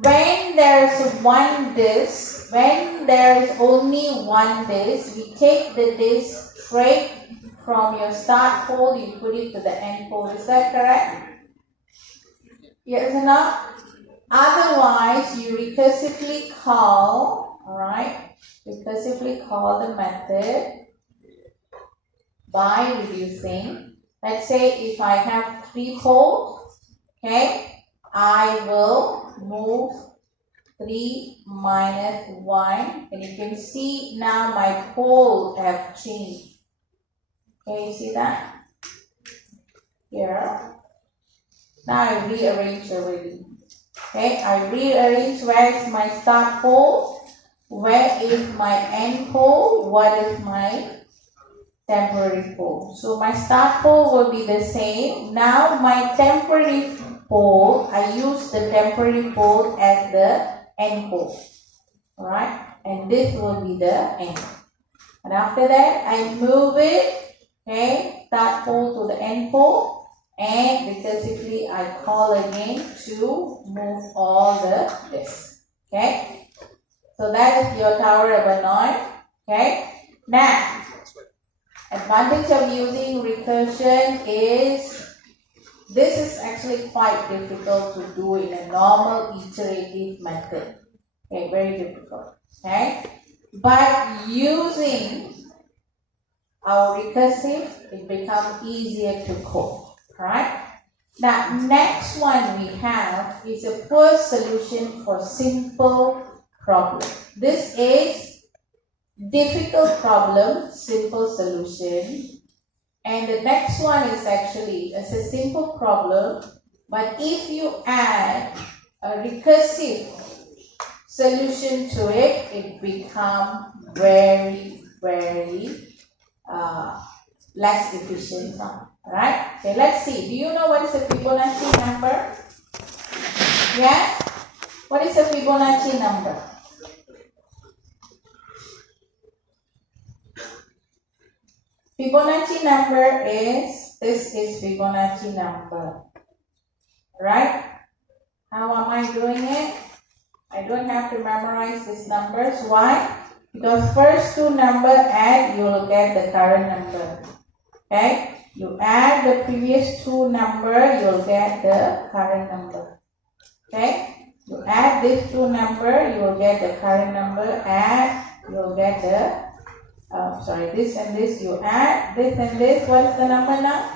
when there's one disk, when there is only one disk, we take the disk straight from your start pole, you put it to the end pole. Is that correct? Yes or no? Otherwise, you recursively call, alright, recursively call the method by reducing. Let's say if I have 3 poles, okay, I will move 3 minus 1, and you can see now my pole have changed. Can you see that? Here. Now I rearrange already. Okay, I rearrange where is my start pole, where is my end pole, what is my temporary pole. So my start pole will be the same. Now my temporary pole, I use the temporary pole as the end pole. Alright, and this will be the end. And after that, I move it, okay, start pole to the end pole. And recursively, I call again to move all this. Okay. So that is your tower number 9. Okay. Now, advantage of using recursion is this is actually quite difficult to do in a normal iterative method. Okay, very difficult. Okay. But using our recursive, it becomes easier to code. Right? Now, next one we have is a poor solution for simple problem. This is difficult problem, simple solution. And the next one is actually a simple problem, but if you add a recursive solution to it, it becomes very, very less efficient. Alright, okay, let's see. Do you know what is a Fibonacci number? Yeah? What is a Fibonacci number? Fibonacci number is, this is Fibonacci number. Right? How am I doing it? I don't have to memorize these numbers. Why? Because first 2 numbers add, you will get the current number. Okay? You add the previous 2 number, you'll get the current number. Okay? You add these 2 number, you will get the current number. Add, you'll get the, this and this. You add this and this. What is the number now?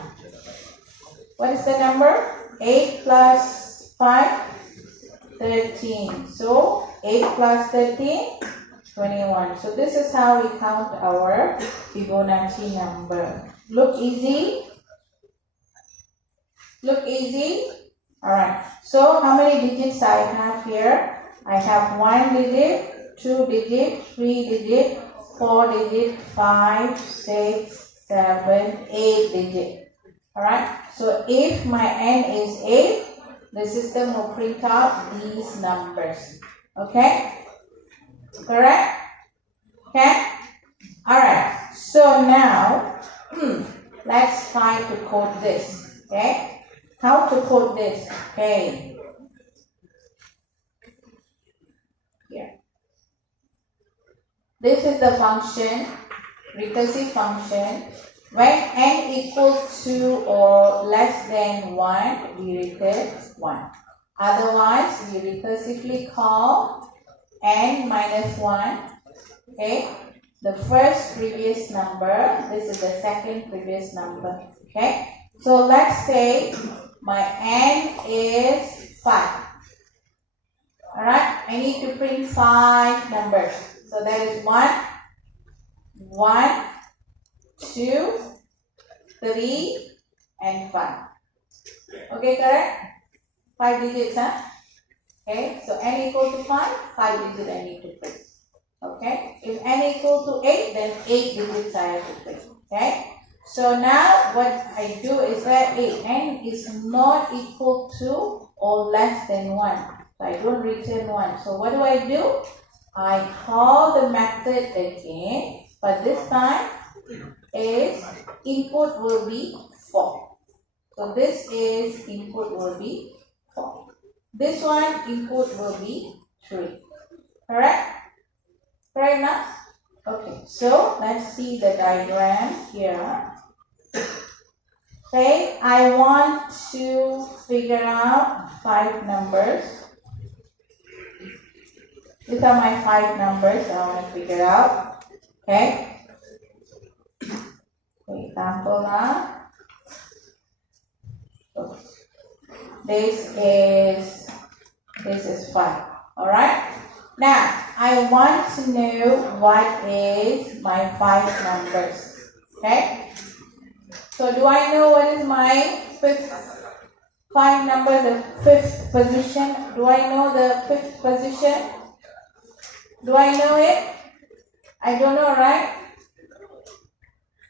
What is the number? 8 plus 5, 13. So, 8 plus 13, 21. So, this is how we count our Fibonacci number. Look easy? Look easy? Alright. So, how many digits I have here? I have 1 digit, 2 digit, 3 digit, 4 digit, 5, 6, 7, 8 digit. Alright. So, if my n is 8, the system will print out these numbers. Okay? Correct? Okay? Alright. So, now, let's try to code this. Okay? How to code this? Okay. Here. This is the function, recursive function. When n equals to or less than 1, we recurse 1. Otherwise, we recursively call n minus 1. Okay? The first previous number, this is the second previous number. Okay? So let's say my n is 5. Alright? I need to print 5 numbers. So that is 1, 2, 3, and 5. Okay, correct? 5 digits, huh? Okay, so n equal to 5, 5 digits I need to print. Okay, if n equal to 8, then 8 digits I have to print. Okay, so now what I do is that n is not equal to or less than 1. So I don't return 1. So what do? I call the method again, but this time is input will be 4. So this is input will be 4. This one input will be 3. Correct? Correct now? Okay, so let's see the diagram here. Okay, I want to figure out 5 numbers. These are my 5 numbers I want to figure out. Okay. For example, now this is 5. All right. Now I want to know what is my 5 numbers. Okay. So do I know what is my 5 number, the 5th position? Do I know the 5th position? Do I know it? I don't know, right?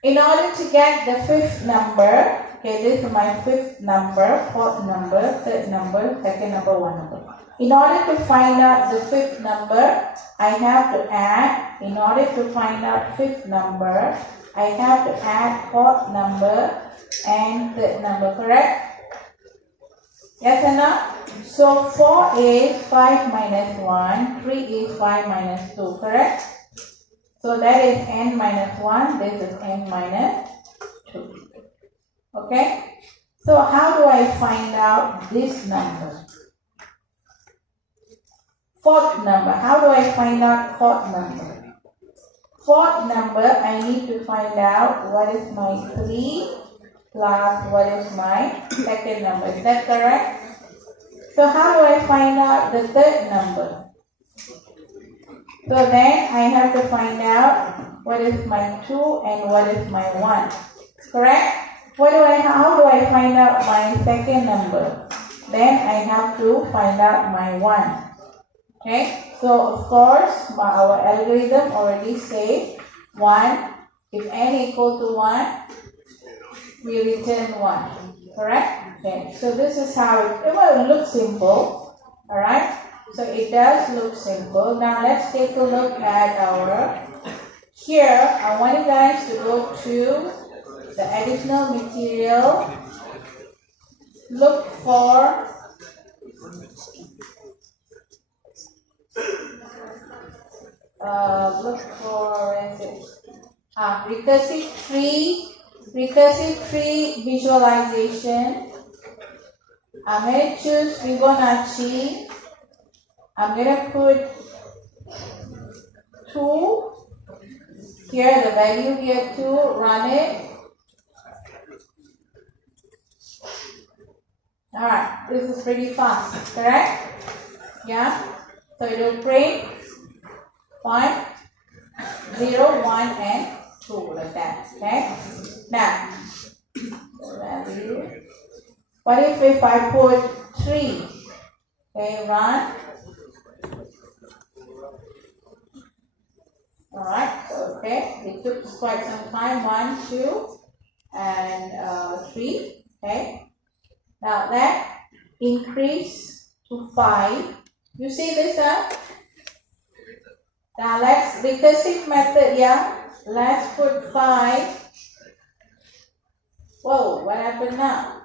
In order to get the 5th number, okay, this is my 5th number, 4th number, 3rd number, 2nd number, 1 number. In order to find out the 5th number, I have to add, in order to find out 5th number, I have to add 4th number and 3rd number, correct? Yes or no? So 4 is 5 minus 1, 3 is 5 minus 2, correct? So that is n minus 1, this is n minus 2. Okay? So how do I find out this number? 4th number. How do I find out 4th number? 4th number, I need to find out what is my 3 plus what is my 2nd number. Is that correct? So how do I find out the 3rd number? So then I have to find out what is my 2 and what is my 1. Correct? How do I find out my 2nd number? Then I have to find out my 1. Okay? So of course, our algorithm already says 1. If n equal to 1, we return 1. Correct? Okay. So this is how it will look simple. Alright? So it does look simple. Now let's take a look at our, here I want you guys to go to the additional material. Look for recursive tree visualization. I'm going to choose Fibonacci. I'm going to put 2 here, the value here 2, run it. Alright, this is pretty fast, correct? Yeah? So it will print 1, 0, 1 and 2 like that. Okay? Now, the value. What if I put 3? Okay, run. Alright, so okay, it took quite some time. 1, 2, and 3. Okay. Now that increase to 5. You see this up? Now let's recursive method, yeah. Let's put 5. Whoa, what happened now?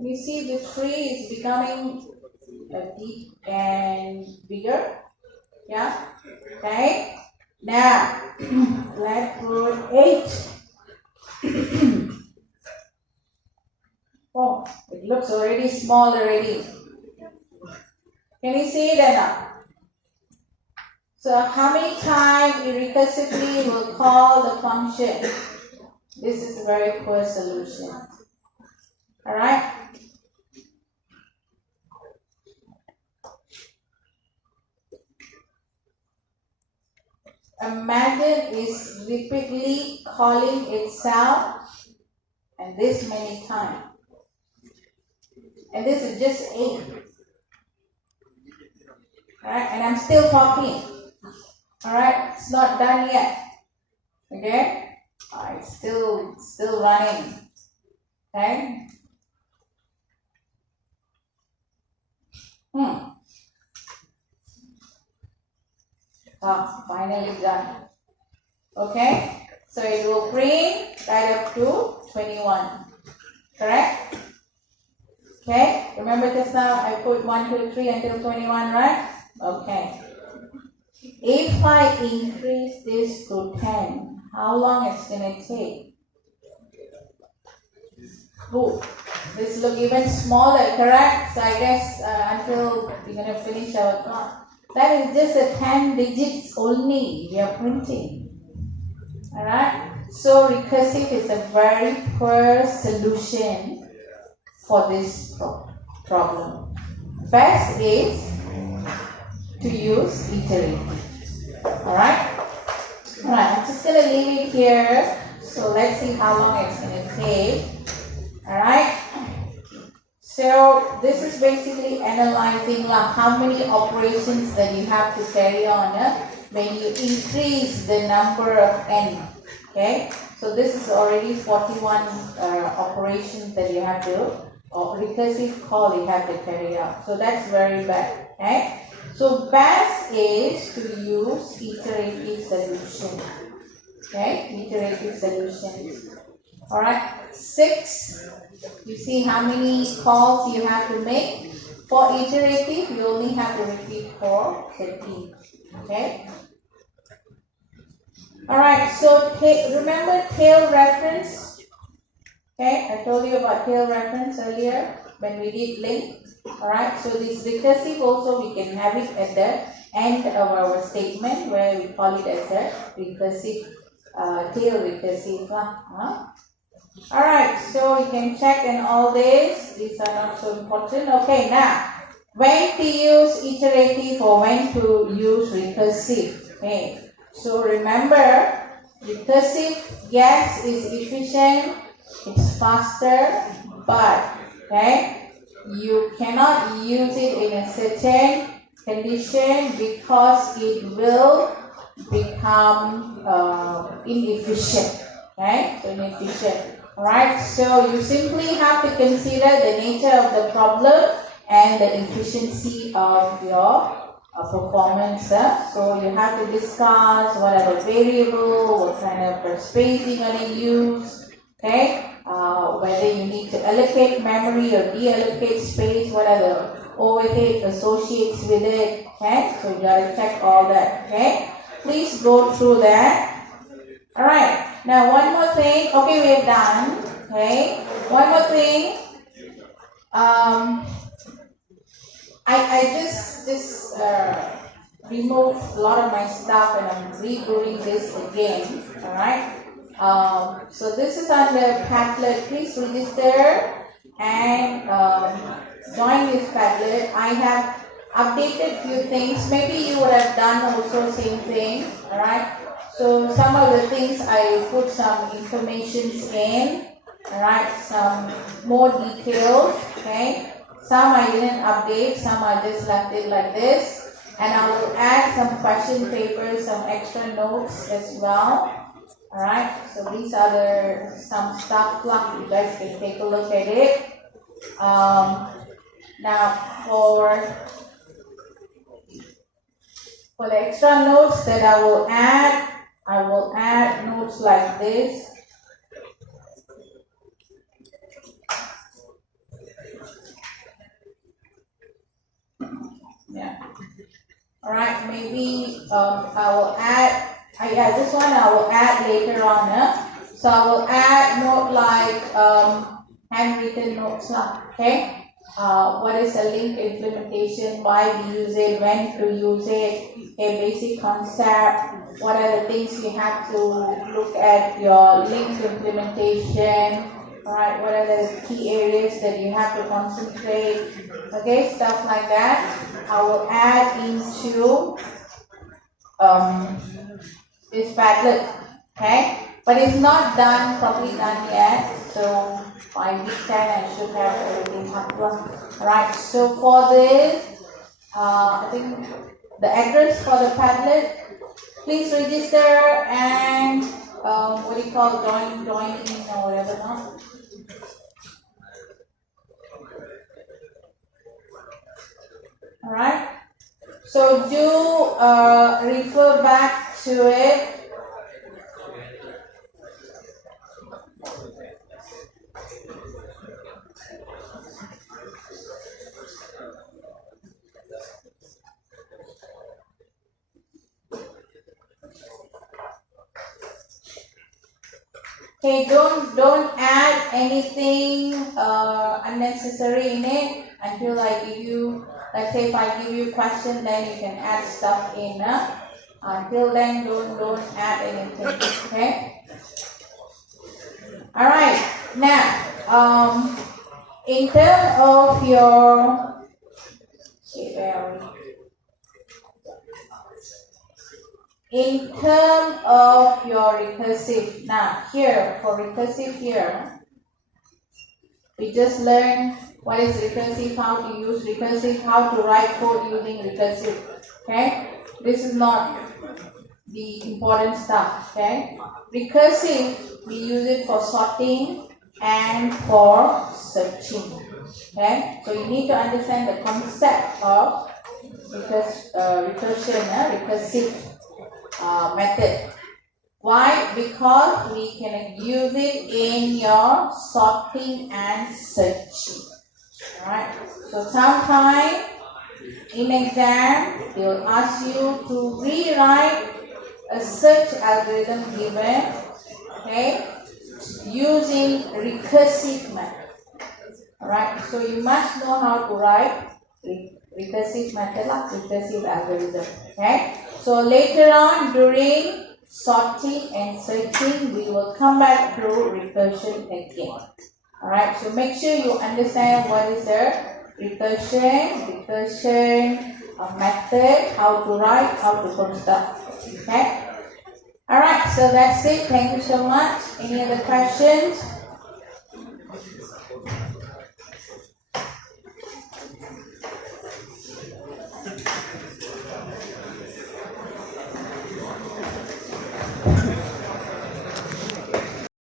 You see the tree is becoming deep and bigger. Yeah. Okay. Now let's put 8. Oh, it looks already small already. Can you see it now? So how many times we recursively will call the function? This is a very poor solution. Alright? Imagine it's repeatedly calling itself and this many times. And this is just 8. Alright, and I'm still talking. Alright, it's not done yet. Okay? It's still running. Okay? Finally done. Okay? So it will bring right up to 21. Correct? Okay? Remember just now I put 1, 2, 3 until 21, right? Okay. If I increase this to 10, how long it's going to take? Oh, this look even smaller, correct? So I guess until we're going to finish our class. That is just a 10 digits only we are printing. Alright? So recursive is a very poor solution for this problem. Best is to use iterative. Alright? Alright, I'm just going to leave it here. So let's see how long it's going to take. Alright? So this is basically analyzing how many operations that you have to carry on when you increase the number of n. Okay? So this is already 41 operations that you have to, or recursive call you have to carry out. So that's very bad. Okay? So best is to use iterative solution. Okay? Iterative solutions. Alright? 6. You see how many calls you have to make. For iterative, you only have to repeat for 13. Okay? Alright, so remember tail reference? Okay, I told you about tail reference earlier when we did link. Alright, so this recursive also we can have it at the end of our statement where we call it as a recursive, tail recursive. Alright, so you can check in all this. These are not so important. Okay, now, when to use iterative or when to use recursive. Okay, so remember, recursive, yes, is efficient, it's faster, but, okay, you cannot use it in a certain condition because it will become inefficient. Okay, so inefficient. Alright, so you simply have to consider the nature of the problem and the efficiency of your performance. So you have to discuss what are the variable, what kind of spacing are you use, okay, whether you need to allocate memory or deallocate space, what are the overhead associates with it, okay, so you got to check all that, okay. Please go through that. Alright. Now, one more thing. Okay, we are done. Okay. One more thing. I just removed a lot of my stuff and I'm redoing this again. Alright. So this is under Padlet. Please register and join this Padlet. I have updated few things. Maybe you would have done also same thing. Alright. So some of the things I put some informations in, alright, some more details, okay. Some I didn't update, some I just left it like this, and I will add some question papers, some extra notes as well, alright. So these are some stuff, you guys can take a look at it. Now for the extra notes that I will add notes like this. Yeah. Alright, maybe I will add, this one I will add later on. So I will add note like handwritten notes, okay? What is a link implementation, why we use it, when to use it, a basic concept, what are the things you have to look at your link implementation, alright, what are the key areas that you have to concentrate, okay, stuff like that. I will add into this Padlet, okay, but it's not properly done yet, so by week 10 I should have everything up. Alright, so for this, I think the address for the Padlet, please register and what do you call, join in or whatever now. Alright, so do refer back to it. Okay, don't add anything unnecessary in it until I give you. Let's say if I give you a question, then you can add stuff in. Until then, don't add anything. Okay. All right. Now, in terms of your recursive, now here for recursive here, we just learned what is recursive, how to use recursive, how to write code using recursive. Okay, this is not the important stuff. Okay, recursive we use it for sorting and for searching. Okay, so you need to understand the concept of recursion, recursive method. Why? Because we can use it in your sorting and searching. Alright, so sometimes in exam they will ask you to rewrite a search algorithm given, okay, using recursive method. Alright, so you must know how to write recursive method, like recursive algorithm. Okay, so later on during sorting and searching, we will come back to recursion again. Alright, so make sure you understand what is the recursion method, how to write, how to construct. Okay. Alright, so that's it. Thank you so much. Any other questions?